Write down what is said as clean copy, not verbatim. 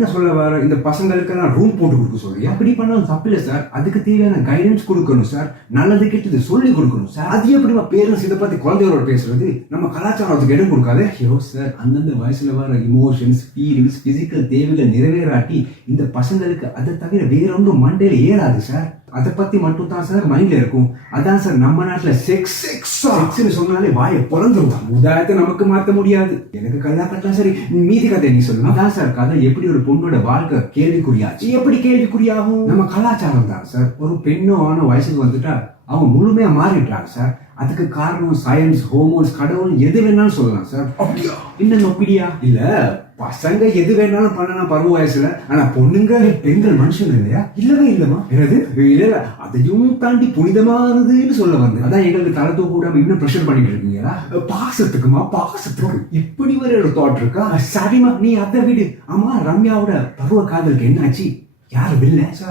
என்ன சொல்ல வர, இந்த பசங்களுக்கெல்லாம் ரூம் போட்டு கொடுக்க சொல்றியா? அப்படி பண்ணாலும் தப்பில்லை சார். அதுக்கு தேவையான கைடன்ஸ் கொடுக்கணும் சார். நல்லது கெட்டது சொல்லி கொடுக்கணும் சார். அது எப்படிமா பேரண்ட்ஸ் இதை பத்தி குழந்தைகளோட பேசுறது? நம்ம கலாச்சாரத்துக்கு இடம் கொடுக்காது. ஐயோ சார், அந்தந்த வயசுல வர இமோஷன்ஸ், ஃபீலிங்ஸ், பிசிக்கல் தேவைகள் நிறைவேறாட்டி இந்த பசங்களுக்கு அதை தவிர வேற ஒன்றும் மண்டையில ஏறாது சார். அதை பத்தி மட்டும் தான் சார் மைண்ட்ல இருக்கும். அதான் சார் நம்ம நாட்டுல செக்ஸ்னு சொன்னாலே வாயை பிறந்துருவாங்க. உதாரணத்தை நமக்கு மாற்ற முடியாது. எனக்கு கல்லா கட்டலாம் சரி, மீதி கதை நீ சொல்லணும். அதான் சார் கதை எப்படி ஒரு பொண்ணோட வாழ்க்கை கேள்விக்குறியாச்சு. எப்படி கேள்விக்குறியாகும்? நம்ம கலாச்சாரம் தான் சார். ஒரு பெண்ணோ ஆனோ வயசுக்கு வந்துட்டா அவங்க முழுமையா மாறிடுறாங்க சார். அதுக்கு காரணம் சயின்ஸ், ஹோமோன்ஸ், கடவுள் எது வேணாலும் சொல்லலாம் சார். அப்படியா? என்ன நொப்பிடியா? இல்ல, பசங்க எது வேணாலும் பண்ணலாம் பருவ வயசுல. ஆனா பொண்ணுங்க, பெண்கள் மனுஷன் இல்லையா? இல்லவே இல்லமா. என்னது? இல்ல, அதையும் தாண்டி புனிதமானதுன்னு சொல்ல வந்து அதான் எங்களுக்கு தலை தூக்கூடாம இன்னும் ப்ரெஷர் பண்ணிட்டு இருக்கீங்களா? பாசத்துக்குமா? பாசத்துக்கு இப்படி ஒரு தாட் இருக்கா? சரிமா, நீ அதை விடு. ஆமா, ரம்யாவோட பருவ காதலுக்கு என்னாச்சு? யாரு இல்ல சார்?